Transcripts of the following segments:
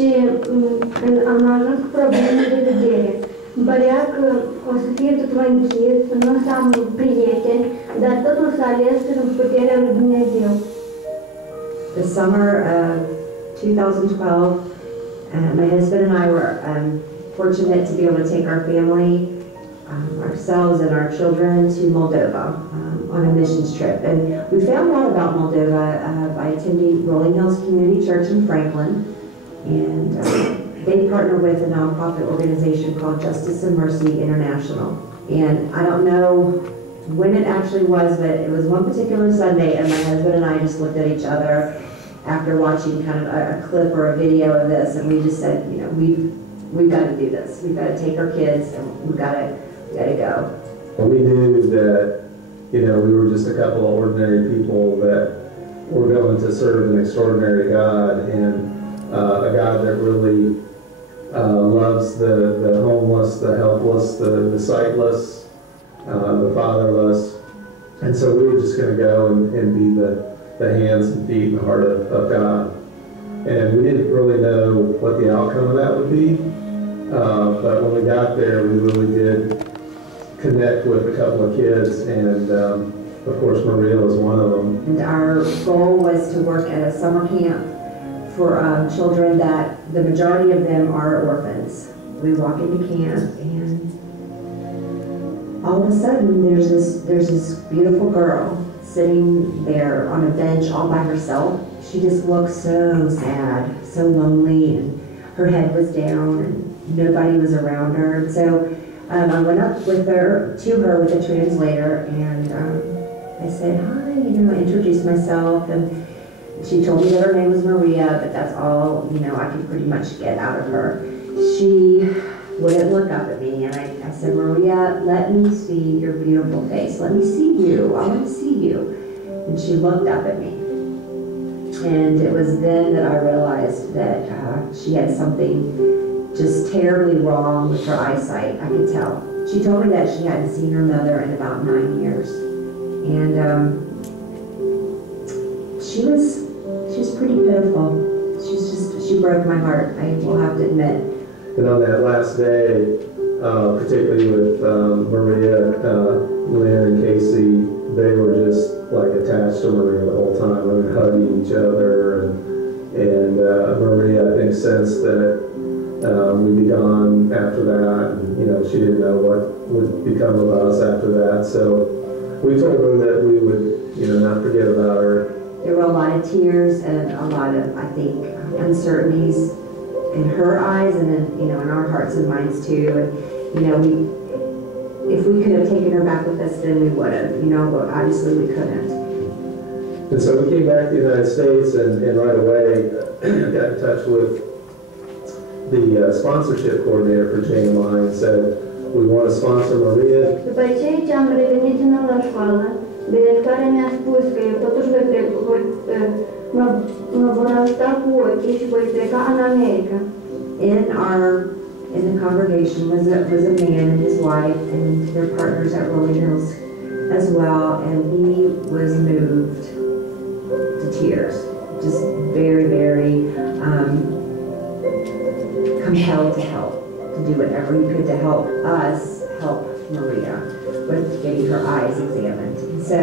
și am ajuns cu probleme de vedere. Îmi părea că o să fie totul închis, nu o să am prieteni, dar totul s-a ales în puterea lui Dumnezeu. The summer of 2012, my husband and I were fortunate to be able to take our family, ourselves and our children to Moldova on a missions trip. And we found out about Moldova by attending Rolling Hills Community Church in Franklin. And they partner with a nonprofit organization called Justice and Mercy International. And I don't know when it actually was, but it was one particular Sunday, and my husband and I just looked at each other after watching kind of a clip or a video of this, and we just said, you know, we've got to do this. We've got to take our kids, and we got to go. And we knew that, you know, we were just a couple of ordinary people that were going to serve an extraordinary God, and a God that really loves the homeless, the helpless, the sightless, the fatherless. And so we were just going to go and be the hands and feet and the heart of God. And we didn't really know what the outcome of that would be. But when we got there, we really did connect with a couple of kids, and of course Maria was one of them. And our goal was to work at a summer camp for children that the majority of them are orphans. We walk into camp, and all of a sudden there's this beautiful girl sitting there on a bench all by herself. She just looked so sad, so lonely, and her head was down, and nobody was around her. And so I went up to her with a translator, and I said, hi, you know, I introduced myself, and she told me that her name was Maria, but that's all, you know, I could pretty much get out of her. She wouldn't look up at me, and I said, Maria, let me see your beautiful face. Let me see you. I want to see you. And she looked up at me. And it was then that I realized that she had something just terribly wrong with her eyesight. I could tell. She told me that she hadn't seen her mother in about 9 years. And she was pretty pitiful. She broke my heart, I will have to admit. And on that last day, particularly with Maria, Lynn, and Casey, they were just like attached to Maria the whole time. I mean, hugging each other, and Maria, I think, sensed that we'd be gone after that, and you know, she didn't know what would become of us after that. So we told her that we would, you know, not forget about her. There were a lot of tears and a lot of, I think, uncertainties in her eyes, and then, you know, in our hearts and minds too. And you know, if we could have taken her back with us, then we would have, you know, but obviously we couldn't. And so we came back to the United States, and right away got in touch with the sponsorship coordinator for JMI and said, we want to sponsor Maria. După ce am revenit din nou la școală, directoarea mi-a spus că eu totuși mă vor ajuta cu ochii și voi pleca în America. In the congregation was a man and his wife and their partners at Rolling Hills as well, and he was moved to tears, just very, very compelled to help, to do whatever he could to help us help Maria with getting her eyes examined. And so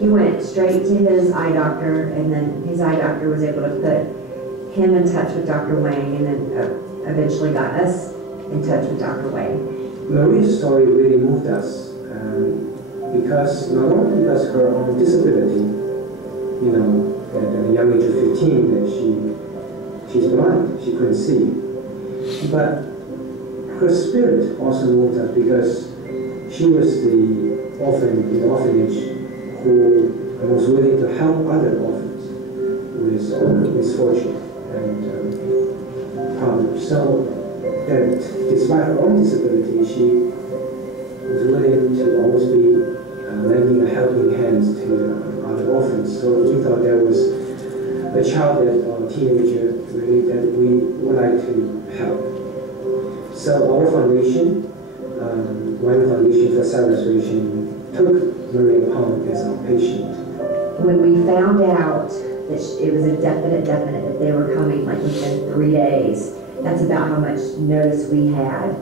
he went straight to his eye doctor, and then his eye doctor was able to put him in touch with Dr. Wang, and then eventually got us in touch with Dr. Wang. Maria's story really moved us because not only because her own disability, you know, at the young age of 15, that she's blind, she couldn't see, but her spirit also moved us because she was the orphan in the orphanage who was willing to help other orphans with misfortune and problems. So that despite her own disability, she was willing to always be lending a helping hand to other orphans. So we thought there was a child or a teenager really that we would like to help. So our foundation, Wang Foundation for Sight Restoration, took Maria Pong as our patient. When we found out that it was a definite that they were coming like within 3 days. That's about how much notice we had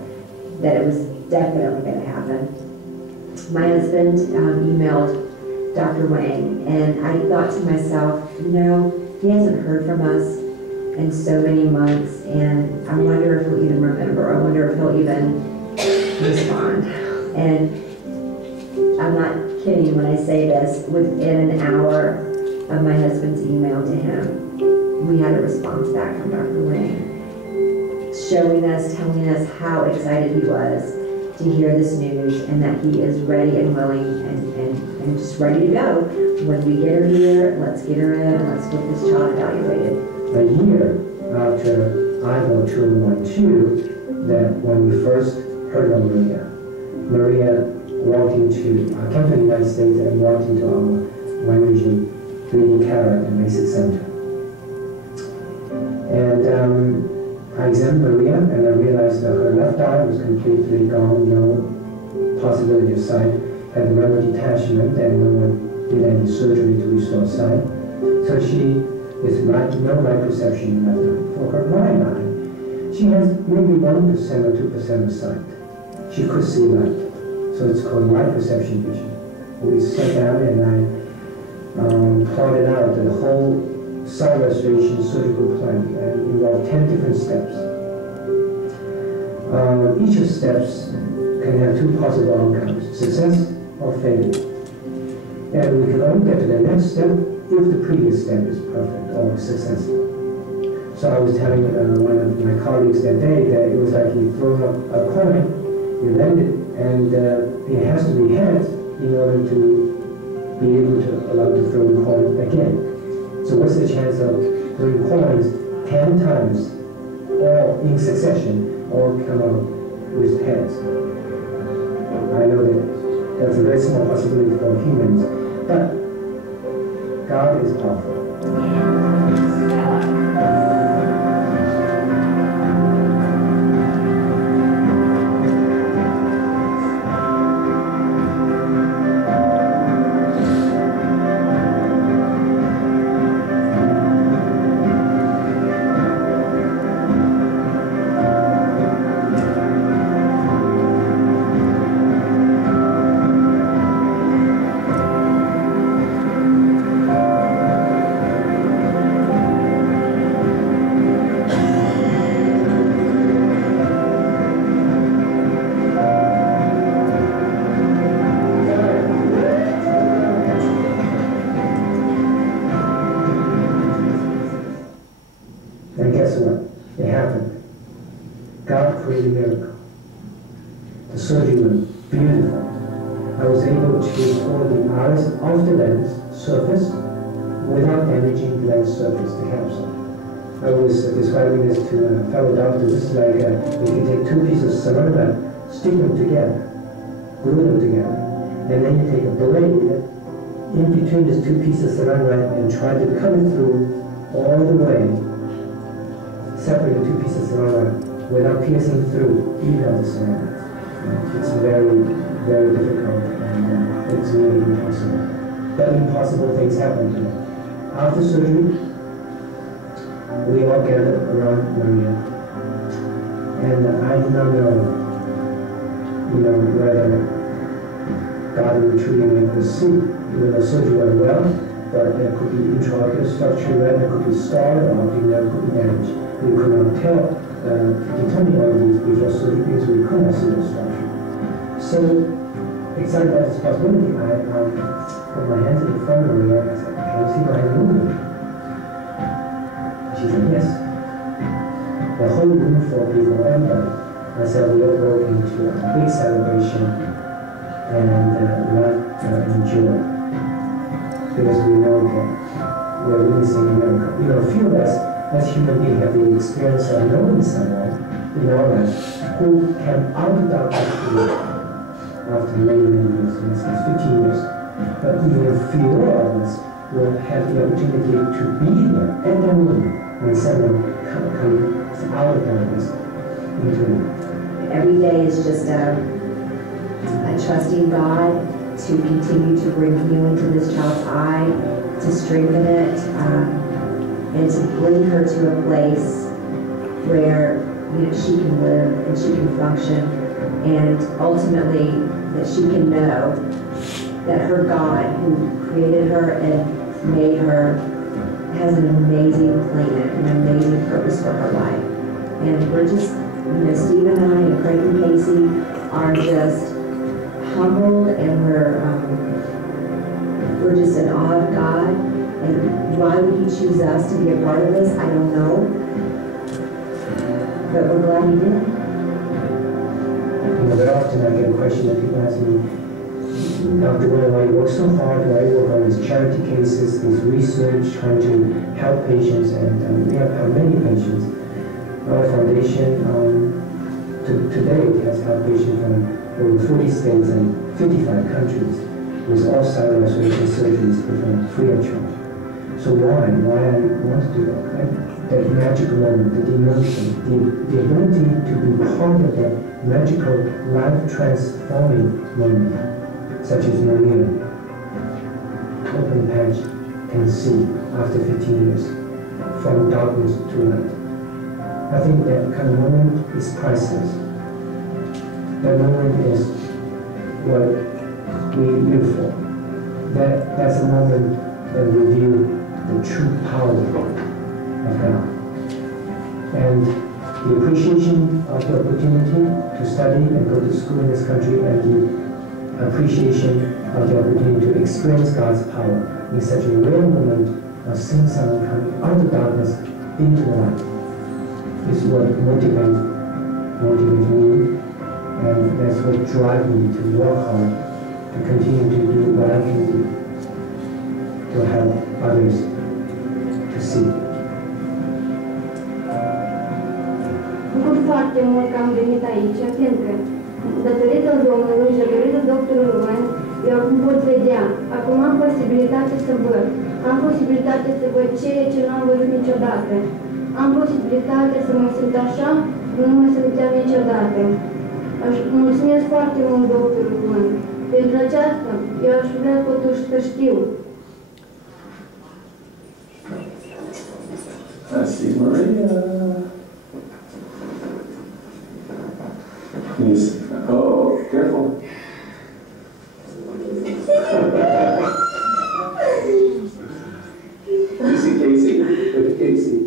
that it was definitely going to happen. My husband emailed Dr. Wang, and I thought to myself, he hasn't heard from us in so many months, and I wonder if he'll even remember. I wonder if he'll even respond. And I'm not kidding when I say this. Within an hour of my husband's email to him, we had a response back from Dr. Wang, telling us how excited he was to hear this news and that he is ready and willing and just ready to go. When we get her here, let's get her in and let's get this child evaluated. A year after I go to 1-2, that when we first heard of Maria walked into, came to the United States and walked into our Wang Region Bleeding Cataract and Basic Center. And I examined Maria and I realized that her left eye was completely gone, no possibility of sight, had the retinal detachment and no one did any surgery to restore sight. So she is no light perception in left eye. For her right eye, she has maybe 1% or 2% of sight. She could see light. So it's called light perception vision. We sat down and I plotted out the whole sight restoration surgical plan and involved 10 different steps. Each of the steps can have 2 possible outcomes, success or failure. And we can only get to the next step if the previous step is perfect or successful. So I was telling one of my colleagues that day that it was like he threw up a coin, he landed, and it has to be heads in order to be able to allow to throw the coin again. So what's the chance of throwing coins 10 times, all in succession, all come out with heads? I know that that's a very small possibility for humans, but God is powerful. And guess what? It happened. God created a miracle. The surgery was beautiful. I was able to pull the iris off the lens surface without damaging the lens surface, the capsule. I was describing this to a fellow doctor. This is like if you take 2 pieces of ceramic, stick them together, glue them together, and then you take a blade in between these 2 pieces of ceramic and try to cut it through all the way, separate the 2 pieces of ceramic without piercing through either of the ceramic. It's very, very difficult, and it's really impossible. But impossible things happen to me. After surgery, we all gathered around Maria, and I did not know, whether God would truly make her see. Even though surgery went well, but there could be intraocular structure, retina could be scarred, or there could be damage. We could not tell, determine all of these before surgery because we could not see the structure. So, excited about this possibility, I put my hands in the front of Maria and I said, "Can you see my hand moving?" She said, "Yes." The whole room full of people, everybody. I said, "We all go into a big celebration and enjoy." Because we know that we're witnessing a miracle. Few of us as human beings have the experience of knowing someone in our life who came out of darkness after many, many years, for instance, 15 years. But even fewer of us will have the opportunity to be there at that moment when someone comes out of darkness into light. Every day is just a trusting God to continue to bring healing to this child's eye, to strengthen it, and to bring her to a place where she can live and she can function, and ultimately that she can know that her God, who created her and made her, has an amazing plan, an amazing purpose for her life. And we're just, Steve and I and Craig and Casey are just humbled, and we're just in awe of God. And why would He choose us to be a part of this? I don't know. But we're glad He did. Very often I get a question that people ask me, Dr. Wang, why you work so hard? Why you work on these charity cases, this research, trying to help patients? And we have many patients. Our foundation today has helped patients from over 40 states and 55 countries with all side restoration surgeries performed free of charge. So why I want to do that? Right? That magical moment, the emotion, the ability to be part of that magical, life-transforming moment, such as Maria, open patch, can see after 15 years, from darkness to light. I think that kind of moment is priceless. That moment is what we live for. That's a moment that reveals the true power of God. And the appreciation of the opportunity to study and go to school in this country, and the appreciation of the opportunity to experience God's power in such a rare moment of seeing someone coming out of darkness into light is what motivates me, and that's what drives me to work hard, to continue to do what I can do to help others to see. Bucur foarte mult că am venit aici, fiindcă datorită Domnului și datorită doctorului Wang, eu acum pot vedea, acum am posibilitate să văd, am posibilitate să văd ceea ce nu am văzut niciodată, am posibilitate să mă simt așa, nu mă simțeam niciodată. Mulțumesc foarte mult doctorului Wang. Pentru aceasta, eu aș vrea totuși să știu. I see Maria. Oh, careful. You see Casey? Look at Casey.